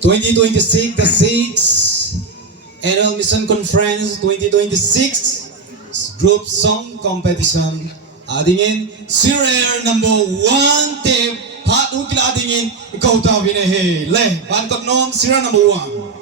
2026, the 6th Annual Mission Conference 2026 Group Song Competition. Adingin, Sirair number 1 tape, Pat Ukila Adingin, ikaw tabi na he. Le, Bantot noon, Sira number 1.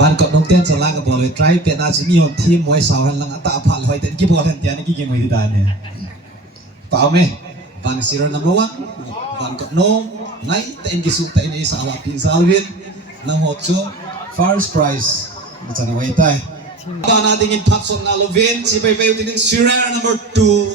บ้านกอดน้องเตี้ยนสลากับบอกเลยไตรเป็นอาชีพมีคนทีมมวยสาวหันหลังอัตราผ่านลอยเต้นกี่บอลเต้นเตี้ยนี่กี่เกมมวยที่ได้เนี่ยเปล่าไหมบ้านซีโร่นัมเบอร์วันบ้านกอดน้องไงเต้นกี่สุดเต้นนี่สาวพินซาลวินน้ำหดชู first prize มาจากไหนไต้บ้านนาดิ่งพักส่งนาโลเวนซีไปเวลที่หนึ่งซีเรียร์ number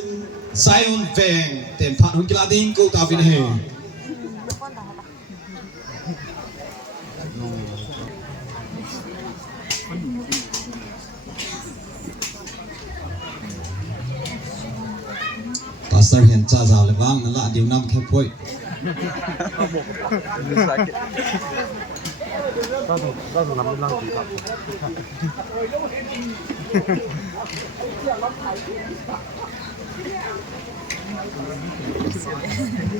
2 Zion Feng เต็มพันหุ่นกีฬาดิ่งกูตาวินเฮPastor hiện cha giàu là vang là điều năm khép phôi. Tao làm cái lăng gì vậy? Hãy subscribe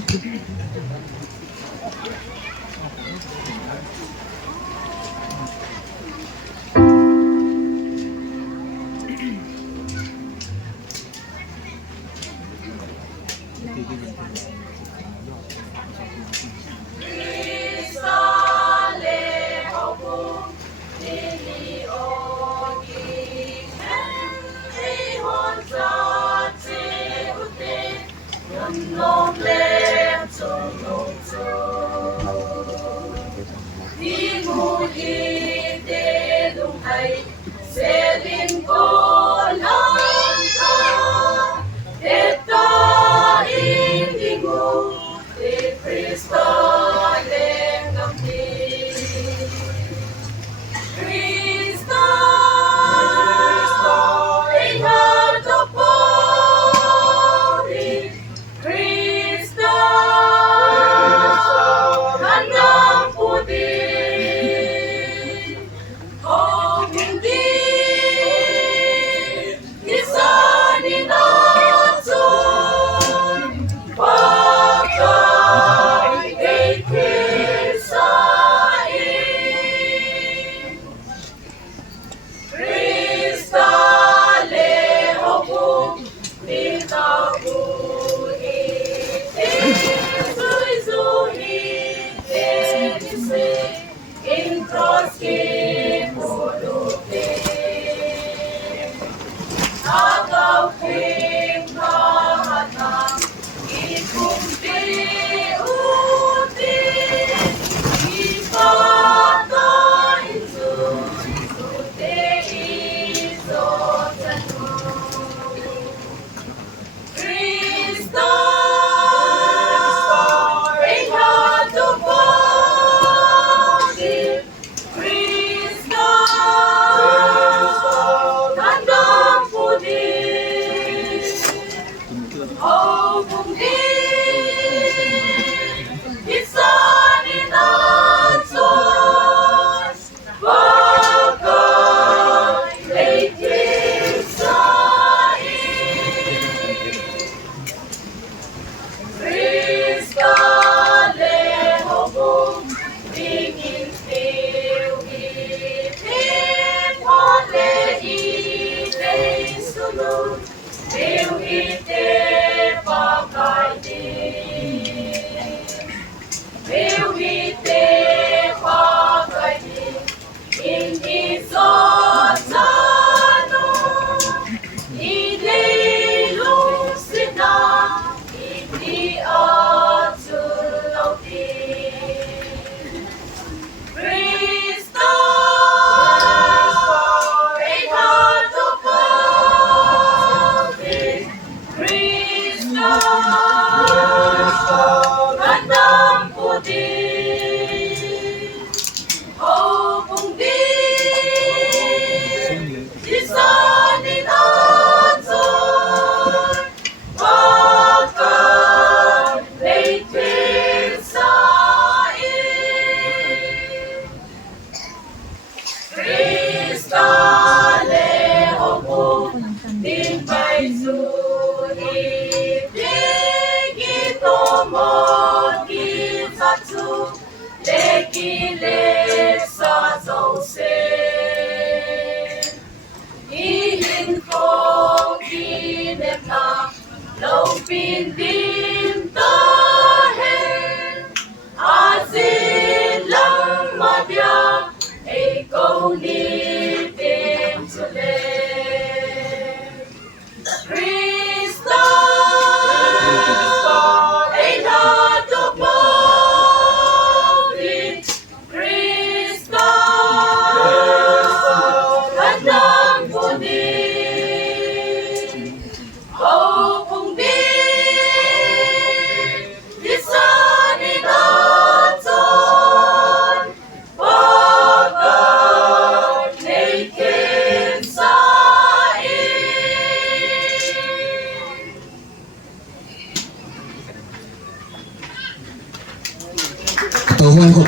cho kênh Ghiền Mì Gõ để không bỏ lỡ những video hấp dẫn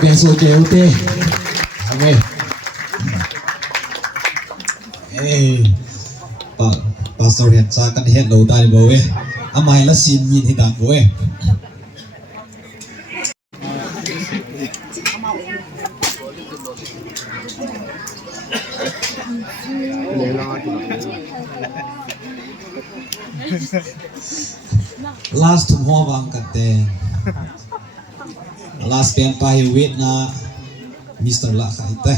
beso jeute. Okay. Pastor hiện ra căn hiện lâu tay bố ấy. Mai là xin nhìn thì đàn bố ấy. Last tum hoa vang kate. Last pen pa hi wait na Mr. La khai te.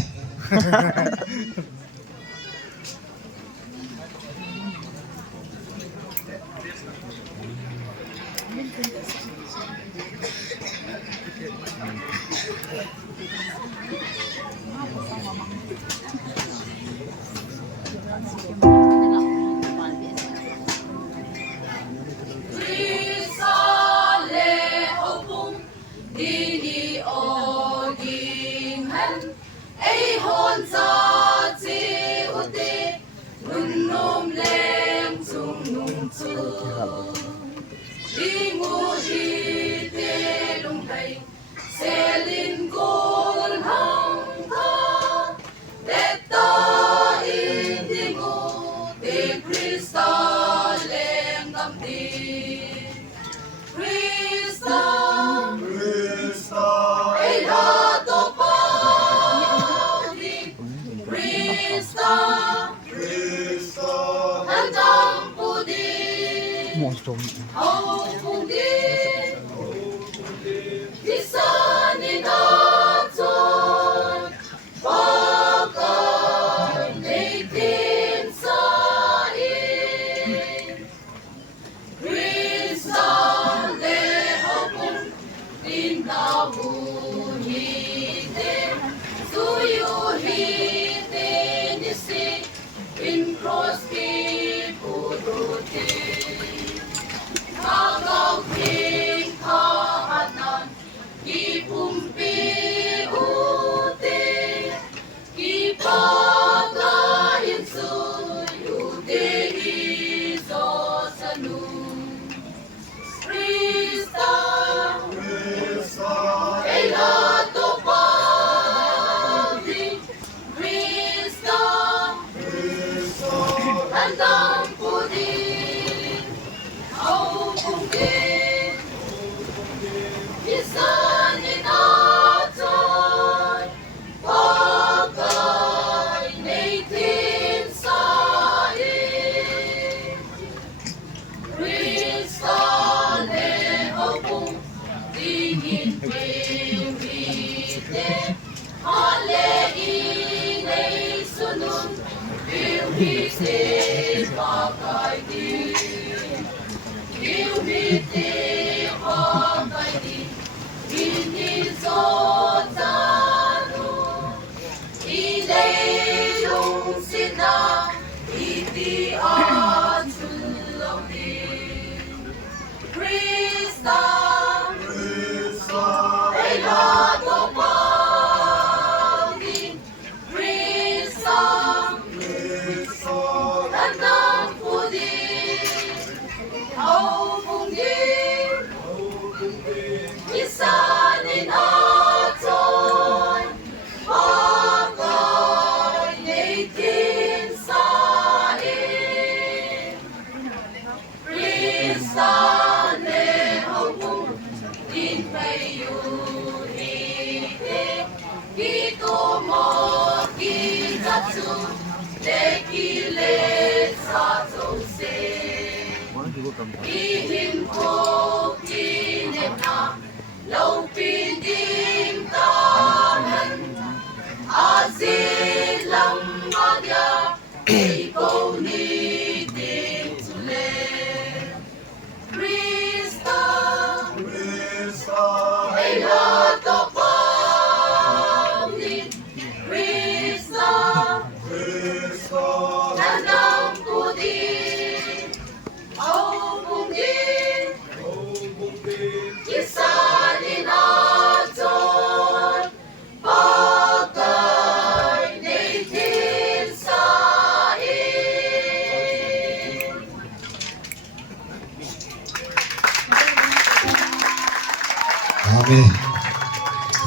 Monstrum.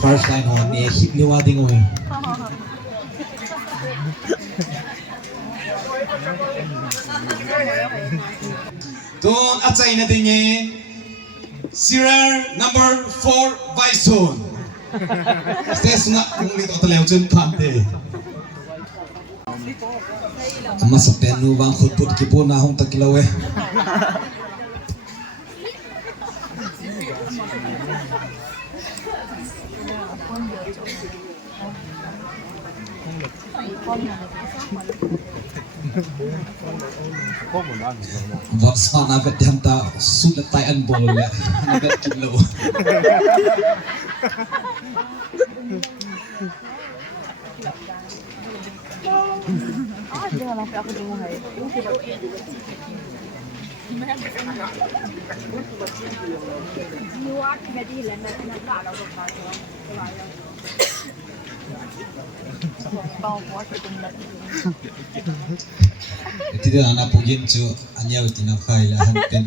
first line ho ni hit ni wading oi Don atsay na din niya Sirer number 4 Bison Stes nga kung nito talaw dyan pante Ama sa penu bang khutput kipo na akong tagkilaw eh Vợ sao na vẹt đem ta sút là tay ăn bồ lẹ Nó vẹt kịp lộ Jangan sampai aku dengar hai. Niwat jadi lah nak tak ada apa-apa. Kau buat itu nak. Tidak anak pugin cu anyau tina khai la han pen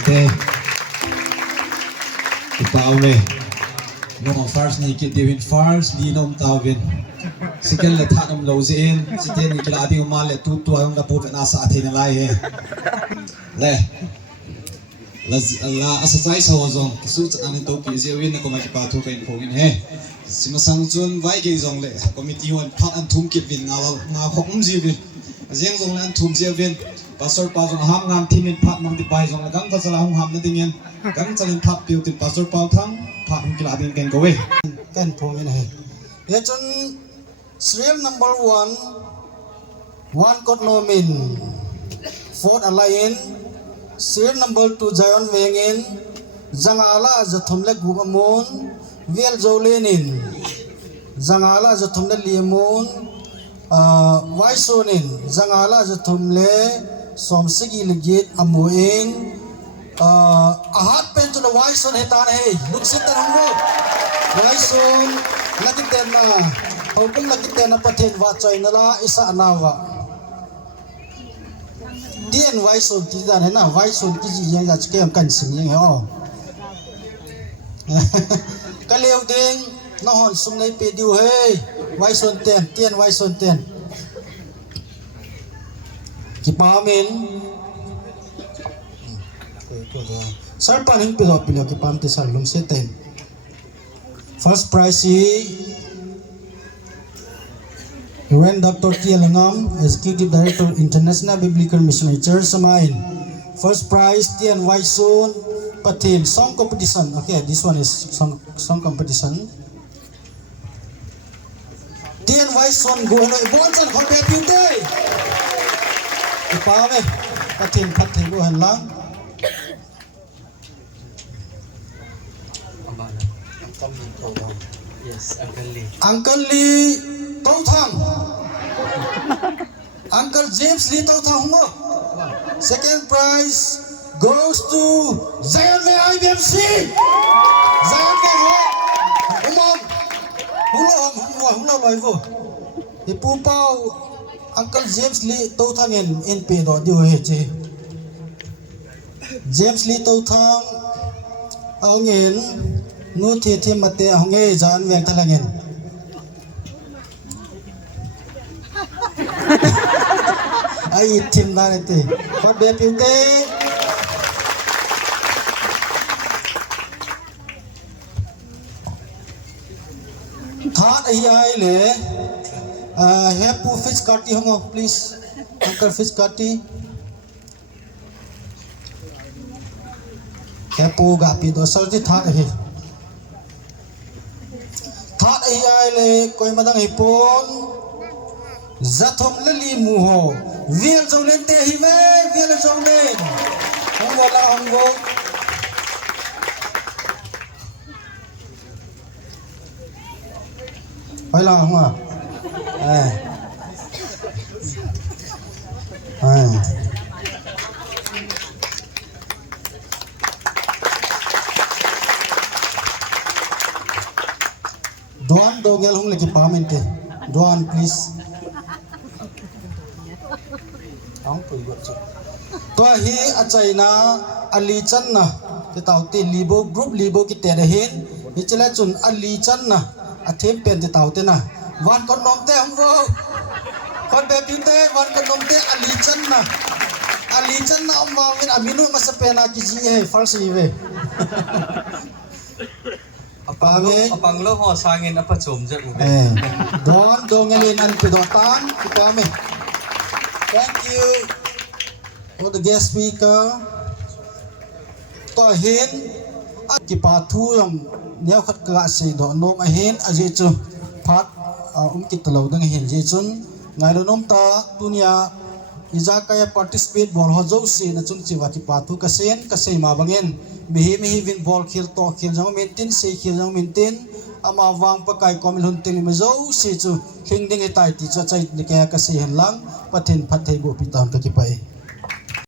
Okay. Ipaw me. no first ni kit devin first li nom tawin second le thanam lo zin second ni kila ding mal le tu ang da put na sa athina lai he le la exercise ho zong su ani to ki je win na ko ma ki pa thu kain phongin he simasang chun vai ke zong le committee hon phat an thum kit win nga khom ji win jeng zong lan thum je win pastor pa zong ham ngam thimin phat mang ti pai zong gang ka chala hung ham na dingen gang chalin phat piu tin pastor pa thang phat hung kila din ken ko we ken phongin he ye chun serial number 1 kot nomin fourth alain serial number 2 Zion Wengin Zangala Zathumle Gugamon Viel Jolenin Zangala Zathumle Liamun Waisonin Zangala Zathumle Somsigi Legit Amoin Ahat pen to the Waison Hetan hey look sit the Hongo Waison Lakitena Hongkong Lakitena Patin Wachainala Isa Anava Dien Waison Tidan Hena Waison Kiji Yang That's Game Kan Sim Yang Ho Kaleo Ding Nahon Sumnai Pedu hey Waison Ten Tien Waison Ten Kipamin Sir Paning Pilopilo Kipam Tisar Lum Seten First prize when Dr. Tia Langam, Executive Director, International Biblical Missionary Church, Samain. First prize, Tian Waisun Patin, song competition. Okay, this one is song competition. Tian Waisun, go ahead. Bonsan, compare you day. Ipame, Patin, go ahead lang. Yes, Uncle Lee. Uncle Lee Tau Thang. Uncle James Lee Tau Thang mo. Second prize goes to Zion Way IBMC. Zion Way ho. Umam. Hula bai vo. Ipu pau Uncle James Lee Tau Thang in pe do dio he che. James Lee Tau Thang ang in nu thi mate ang e jan weng thalangin. Ai tim na te pat be piu te third ai le Happy Fish Kati hongo please Uncle Fish Kati Happy ga pi do sar ti third ai le koi madang ipon Zathom Lali Muho Viel Jolen Te Hive Viel Jolen Honggo la Honggo Hoi la Hongga Doan dogel hong lagi pamente Doan please to hi achaina ali channa te tauti libo group libo ki te hin hi chela chun ali channa athem pen te taute na wan kon nom te hum vo kon be pi te wan kon nom te ali channa ma min aminu masapena ki ji he farsi ve Apang lo ho sangin apa chom je ube. Don dongelin an pidotan kitame. Thank you for the guest speaker. To hin at kipathu yang neo khat ka se do nom a hin aje chu phat kitalo dang hin je chun ngai lo nom ta dunia iza kaya participate bol ho jo se na chung chi wa kipathu ka sen ma bangen mihi win ball khil to khil jang maintain se khil jang maintain ama wang pa kai komil hun tili ma zo se chu hing ding e tai ti cha chai ni ka se hen lang pathin phat thei bo pi tan ka ki pai